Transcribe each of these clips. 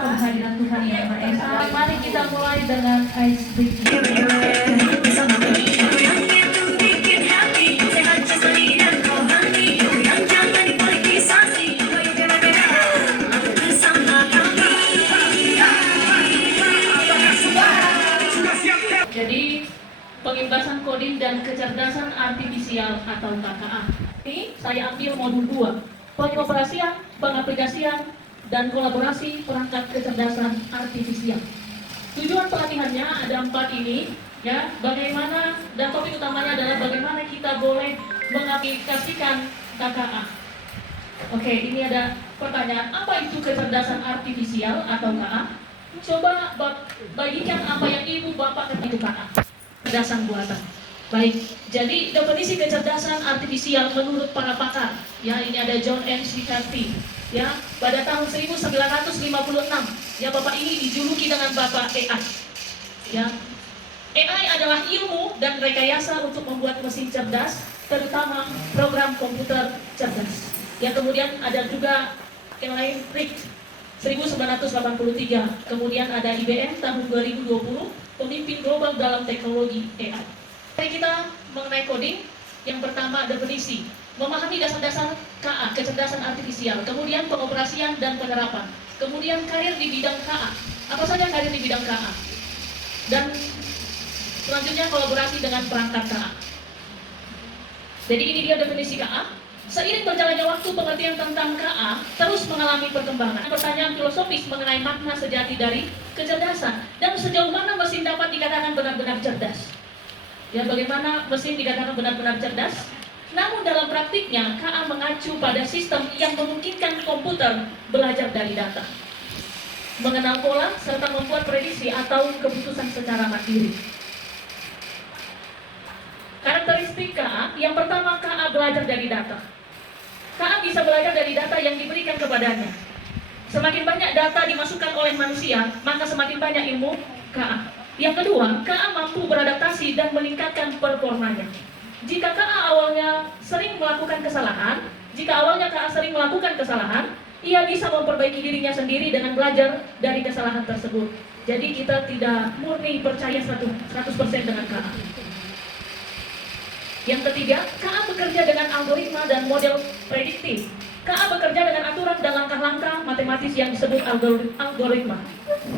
kehadiran Tuhan Yang Maha Esa. Mari kita mulai dengan ice breaking. Jadi pengimbasan koding dan kecerdasan artifisial atau KKA. Ini saya ambil modul 2, pengoperasian, pengaplikasian, dan kolaborasi perangkat kecerdasan artifisial. Tujuan pelatihannya ada 4 ini, ya. Bagaimana, dan topik utamanya adalah bagaimana kita boleh mengaplikasikan KKA. Oke, ini ada pertanyaan, apa itu kecerdasan artifisial atau KA? Coba bagikan apa yang ibu bapak ketahui KA. Kecerdasan buatan. Baik, jadi definisi kecerdasan artifisial menurut para pakar, ya, ini ada John M. McCarthy, ya, pada tahun 1956, ya, bapak ini dijuluki dengan bapak AI, ya. AI adalah ilmu dan rekayasa untuk membuat mesin cerdas, terutama program komputer cerdas. Ya, kemudian ada juga yang lain, Rick 1983, kemudian ada IBM tahun 2020, pemimpin global dalam teknologi AI. Mari kita mengenai coding. Yang pertama, definisi, memahami dasar-dasar KA, kecerdasan artifisial, kemudian pengoperasian dan penerapan, kemudian karir di bidang KA. Apa saja karir di bidang KA? Dan selanjutnya kolaborasi dengan perangkat KA. Jadi ini dia definisi KA. Seiring berjalannya waktu, pengertian tentang KA terus mengalami perkembangan. Pertanyaan filosofis mengenai makna sejati dari kecerdasan dan sejauh mana mesin dapat dikatakan benar-benar cerdas. Ya, bagaimana mesin dikatakan benar-benar cerdas? Namun dalam praktiknya, KA mengacu pada sistem yang memungkinkan komputer belajar dari data, mengenal pola, serta membuat prediksi atau keputusan secara mandiri. Karakteristik KA, yang pertama, KA belajar dari data. KA bisa belajar dari data yang diberikan kepadanya. Semakin banyak data dimasukkan oleh manusia, maka semakin banyak ilmu KA. Yang kedua, KA mampu beradaptasi dan meningkatkan performanya. Jika KA awalnya sering melakukan kesalahan, ia bisa memperbaiki dirinya sendiri dengan belajar dari kesalahan tersebut. Jadi kita tidak murni percaya 100% dengan KA. Yang ketiga, KA bekerja dengan algoritma dan model prediktif. KA bekerja dengan aturan dan langkah-langkah matematis yang disebut algoritma.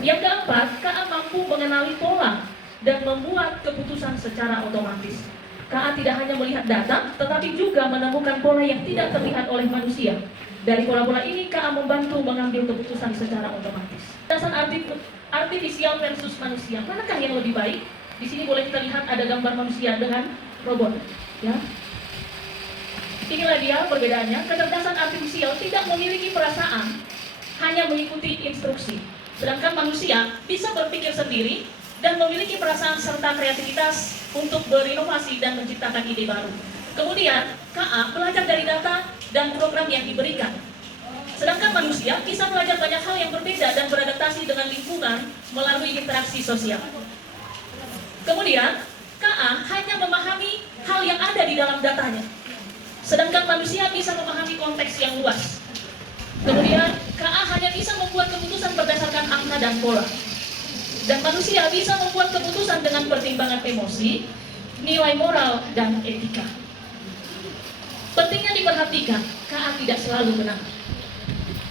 Yang keempat, KA mampu mengenali pola dan membuat keputusan secara otomatis. KA tidak hanya melihat data, tetapi juga menemukan pola yang tidak terlihat oleh manusia. Dari pola-pola ini, KA membantu mengambil keputusan secara otomatis. Kecerdasan artifisial versus manusia, manakah yang lebih baik? Di sini boleh kita lihat ada gambar manusia dengan robot, ya. Inilah dia perbedaannya. Kecerdasan artifisial tidak memiliki perasaan, hanya mengikuti instruksi. Sedangkan manusia bisa berpikir sendiri dan memiliki perasaan serta kreativitas untuk berinovasi dan menciptakan ide baru. Kemudian, KA belajar dari data dan program yang diberikan. Sedangkan manusia bisa belajar banyak hal yang berbeda dan beradaptasi dengan lingkungan melalui interaksi sosial. Kemudian, KA hanya memahami hal yang ada di dalam datanya. Sedangkan manusia bisa memahami konteks yang luas. Kemudian, KA hanya bisa membuat keputusan berdasarkan angka dan pola. Dan manusia bisa membuat keputusan dengan pertimbangan emosi, nilai moral, dan etika. Pentingnya diperhatikan, KA tidak selalu benar.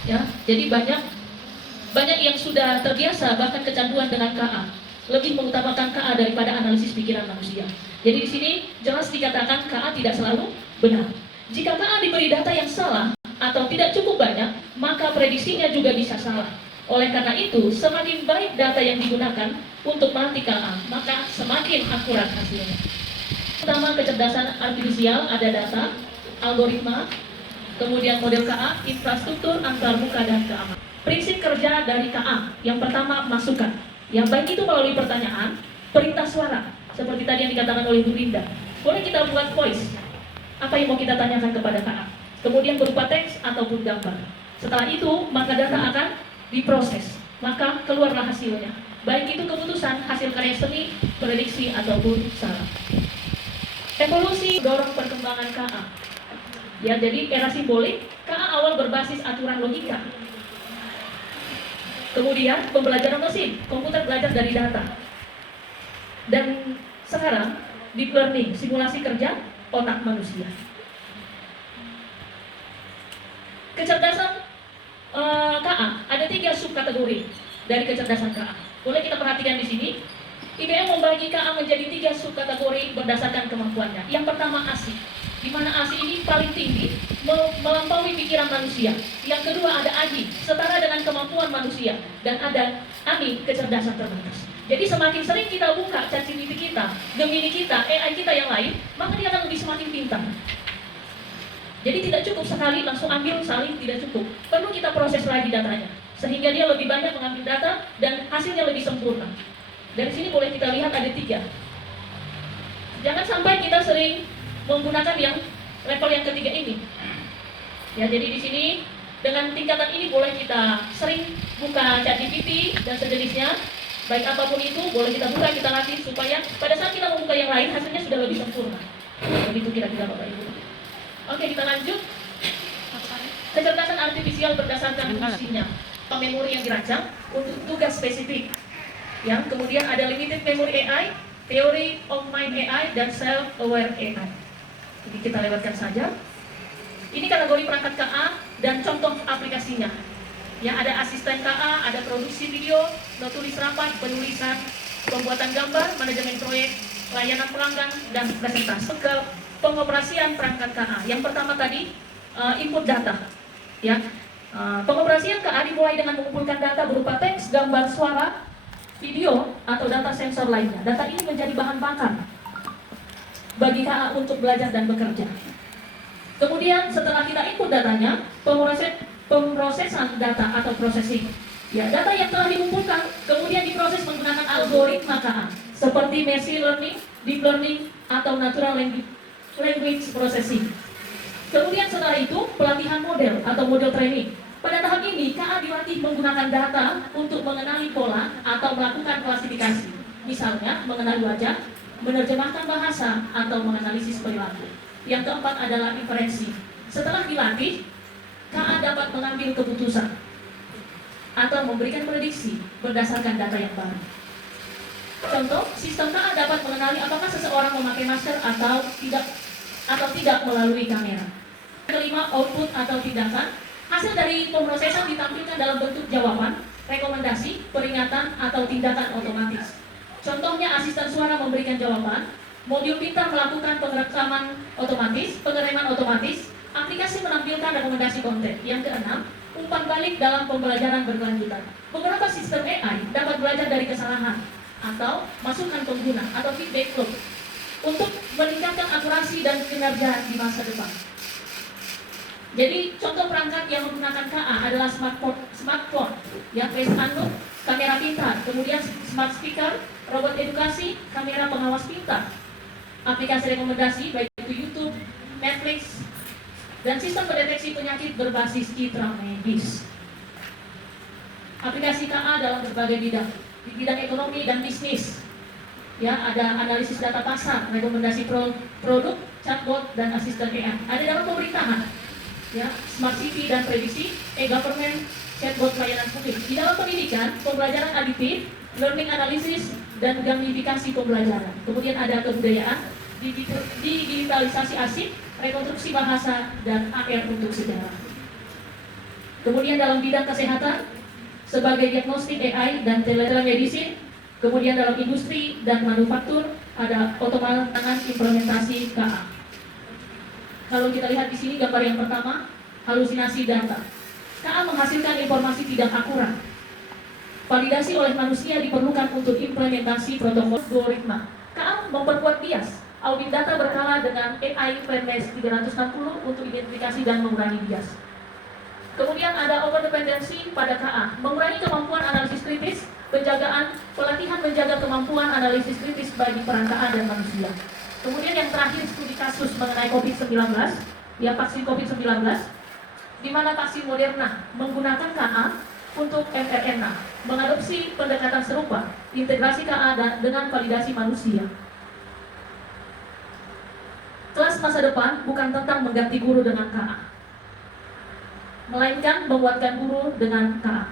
Ya, jadi banyak yang sudah terbiasa bahkan kecanduan dengan KA, lebih mengutamakan KA daripada analisis pikiran manusia. Jadi di sini jelas dikatakan KA tidak selalu benar. Jika KA diberi data yang salah atau tidak cukup banyak, maka prediksinya juga bisa salah. Oleh karena itu, semakin baik data yang digunakan untuk melatih KA, maka semakin akurat hasilnya. Pertama, kecerdasan artifisial ada data, algoritma, kemudian model KA, infrastruktur, antarmuka, dan keamanan. Prinsip kerja dari KA, yang pertama masukan. Yang baik itu melalui pertanyaan, perintah suara, seperti tadi yang dikatakan oleh Bu Linda. Boleh kita buat voice, apa yang mau kita tanyakan kepada KA. Kemudian berupa teks ataupun gambar. Setelah itu, maka data akan diproses, maka keluarlah hasilnya. Baik itu keputusan, hasil karya seni, prediksi, ataupun salah. Evolusi dorong perkembangan KA. Ya, jadi era simbolik, KA awal berbasis aturan logika. Kemudian pembelajaran mesin, komputer belajar dari data. Dan sekarang deep learning, simulasi kerja otak manusia. Kecerdasan KA ada 3 subkategori dari kecerdasan KA. Boleh kita perhatikan di sini. IBM membagi KA menjadi 3 subkategori berdasarkan kemampuannya. Yang pertama ASI, di mana ASI ini paling tinggi, melampaui pikiran manusia. Yang kedua ada AGI, setara dengan kemampuan manusia. Dan ada AMI, kecerdasan terbatas. Jadi semakin sering kita buka ChatGPT kita, Gemini kita, AI kita yang lain, maka dia akan lebih semakin pintar. Jadi tidak cukup sekali langsung ambil salin, tidak cukup. Perlu kita proses lagi datanya, sehingga dia lebih banyak mengambil data dan hasilnya lebih sempurna. Dari sini boleh kita lihat ada 3. Jangan sampai kita sering menggunakan yang level yang ketiga ini. Ya, jadi di sini dengan tingkatan ini boleh kita sering buka ChatGPT dan sejenisnya. Baik apapun itu boleh kita buka, kita latih supaya pada saat kita membuka yang lain hasilnya sudah lebih sempurna. Begitu kira-kira Bapak Ibu. Oke, kita lanjut. Kecerdasan artifisial berdasarkan fungsinya. Memori yang dirancang untuk tugas spesifik. Yang kemudian ada limited memory AI, theory of mind AI, dan self-aware AI. Jadi kita lewatkan saja. Ini kategori perangkat KA dan contoh aplikasinya. Yang ada asisten KA, ada produksi video, notulis rapat, penulisan, pembuatan gambar, manajemen proyek, layanan pelanggan, dan presentasi. Pengoperasian perangkat KA. Yang pertama tadi input data. Ya, pengoperasian KA dimulai dengan mengumpulkan data berupa teks, gambar, suara, video, atau data sensor lainnya. Data ini menjadi bahan bakar bagi KA untuk belajar dan bekerja. Kemudian setelah kita input datanya, pemrosesan data atau processing. Ya, data yang telah dikumpulkan kemudian diproses menggunakan algoritma KA seperti machine learning, deep learning, atau natural language processing. Kemudian setelah itu pelatihan model atau model training. Pada tahap ini, KA dilatih menggunakan data untuk mengenali pola atau melakukan klasifikasi. Misalnya, mengenali wajah, menerjemahkan bahasa, atau menganalisis perilaku. Yang keempat adalah inferensi. Setelah dilatih, KA dapat mengambil keputusan atau memberikan prediksi berdasarkan data yang baru. Contoh, sistem KA dapat mengenali apakah seseorang memakai masker atau tidak melalui kamera. Kelima, output atau tindakan. Hasil dari pemrosesan ditampilkan dalam bentuk jawaban, rekomendasi, peringatan, atau tindakan otomatis. Contohnya asisten suara memberikan jawaban, modul pintar melakukan pengerekaman otomatis, pengereman otomatis, aplikasi menampilkan rekomendasi konten. Yang keenam, umpan balik dalam pembelajaran berkelanjutan. Beberapa sistem AI dapat belajar dari kesalahan atau masukan pengguna atau feedback loop untuk meningkatkan akurasi dan kinerja di masa depan. Jadi contoh perangkat yang menggunakan KA adalah smartphone, yang face unlock, kamera pintar, kemudian smart speaker, robot edukasi, kamera pengawas pintar, aplikasi rekomendasi baik itu YouTube, Netflix, dan sistem pendeteksi penyakit berbasis citra medis. Aplikasi KA dalam berbagai bidang, di bidang ekonomi dan bisnis. Ya, ada analisis data pasar, rekomendasi produk, chatbot, dan asisten AI. Ada dalam pemerintahan, ya, smart city dan prediksi, e-government, chatbot layanan publik. Di dalam pendidikan, pembelajaran aditif, learning analysis, dan gamifikasi pembelajaran. Kemudian ada kebudayaan, digitalisasi asik, rekonstruksi bahasa, dan AR untuk sejarah. Kemudian dalam bidang kesehatan, sebagai diagnostik AI dan telemedicine. Kemudian dalam industri dan manufaktur, ada otomatangan implementasi KA. Kalau kita lihat di sini gambar yang pertama, halusinasi data. KA menghasilkan informasi tidak akurat. Validasi oleh manusia diperlukan untuk implementasi protokol algoritma. KA memperkuat bias. Audit data berkala dengan AI Framework 360 untuk identifikasi dan mengurangi bias. Kemudian ada overdependency pada KA, mengurangi kemampuan analisis kritis, penjagaan, pelatihan menjaga kemampuan analisis kritis bagi peran KA dan manusia. Kemudian yang terakhir studi kasus mengenai COVID-19, ya vaksin COVID-19, di mana vaksin Moderna menggunakan KA untuk mRNA, mengadopsi pendekatan serupa, integrasi KA dengan validasi manusia. Kelas masa depan bukan tentang mengganti guru dengan KA, melainkan menguatkan guru dengan KA.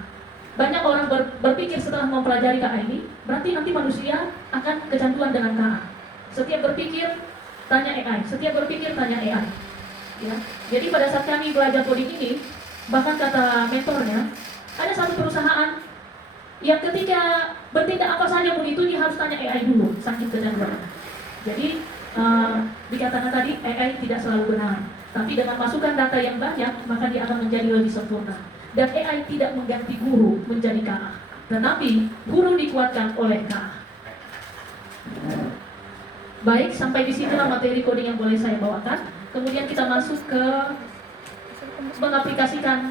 banyak orang berpikir setelah mempelajari KA ini, berarti nanti manusia akan kecanduan dengan KA. Setiap berpikir, tanya AI. Setiap berpikir, tanya AI. Ya. Jadi pada saat kami belajar coding ini, bahkan kata mentornya, ada satu perusahaan yang ketika bertindak apa saja pun itu dia harus tanya AI dulu, saking kecanduan. Jadi dikatakan tadi AI tidak selalu benar, tapi dengan masukan data yang banyak maka dia akan menjadi lebih sempurna. Dan AI tidak mengganti guru menjadi KA, tetapi guru dikuatkan oleh KA. Baik, sampai di situlah materi coding yang boleh saya bawakan. Kemudian kita masuk ke mengaplikasikan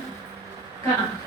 KA.